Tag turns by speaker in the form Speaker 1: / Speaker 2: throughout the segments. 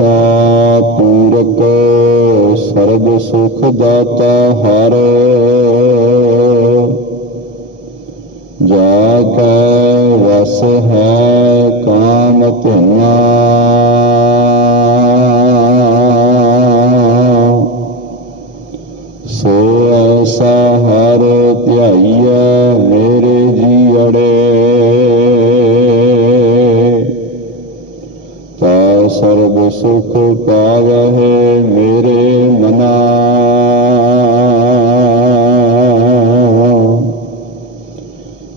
Speaker 1: ਇੱਛਾ ਪੂਰਕ ਸਰਬ ਸੁਖ ਦਾਤਾ ਹਰ। ਜਾ ਕੈ ਵਸ ਹੈ ਕਾਮ ਧਿਆ ਸੋ ਐਸਾ ਹਰ ਧਿਆਈਐ। ਸਰਬ ਸੁਖ ਪਾਵਹਿ ਮੇਰੇ ਮਨਾ।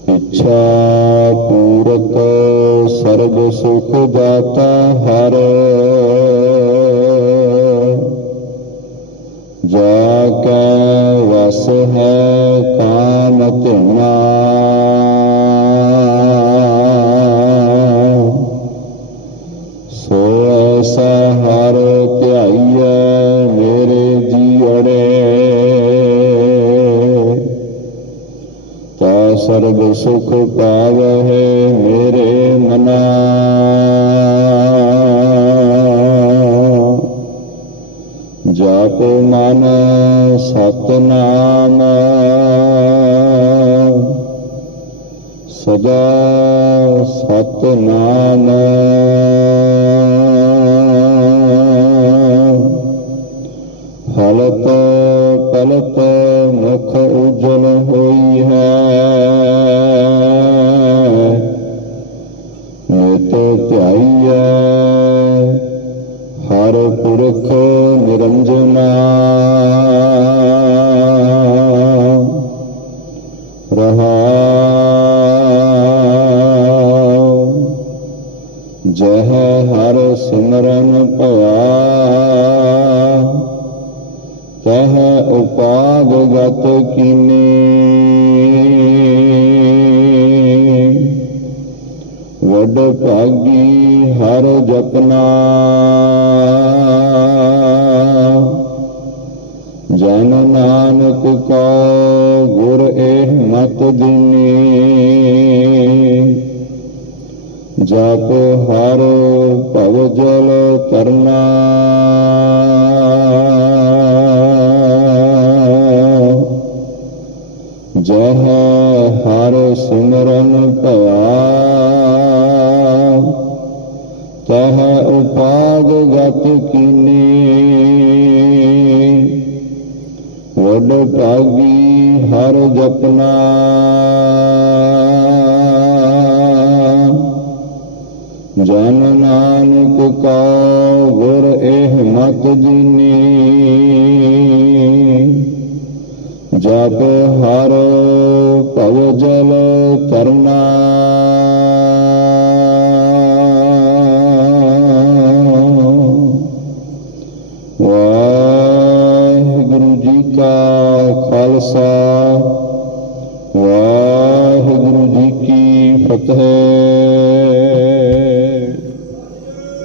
Speaker 1: ਇੱਛਾ ਪੂਰਕ ਸਰਬ ਸੁਖ ਦਾਤਾ ਹਰ। ਜਾ ਕੈ ਵਸ ਹੈ ਕਾਮ ਧਿਨਾ ਸੋ ਐਸਾ ਹਰ ਧਿਆਈਐ, ਮੇਰੇ ਜੀਅੜੇ ਤਾ ਸਰਬ ਸੁਖ ਪਾਵਹਿ ਮੇਰੇ ਮਨਾ। ਜਪ ਮਨ ਸਤਨਾਮ। ਸਦਾ ਸਤਨਾਮ। ਹਰ ਪੁਰਖ ਨਿਰੰਜਨਾ। ਰਹਾ ਜਹ ਹਰ ਸਿਮਰਨ ਭਇਆ। ਤਹ ਉਪਾਦ ਗਤ ਕੀਨੀ। ਵੱਡ ਭਾਗੀ ਹਰ ਜਪਨਾ ਜਨ ਨਾਨਕ ਕੋ ਗੁਰ ਇਹ ਮਤ ਦਿਨੀ ਜਪ ਹਰ ਭਵ ਜਲ ਤਰਨਾ ਜਹ ਹਰ ਸਿਮਰਨ ਭਇਆ। ਤਹ ਉਪਾਦ ਗਤ ਕੀਨੀ। ਵੱਡ ਭਾਗੀ ਹਰ ਜਪਨਾ। ਜਨ ਨਾਨਕ ਕਾ ਗੁਰ ਇਹ ਮਤ ਦੀਨੀ ਜਪ ਹਰ ਭਵ ਜਲ ਕਰਨਾ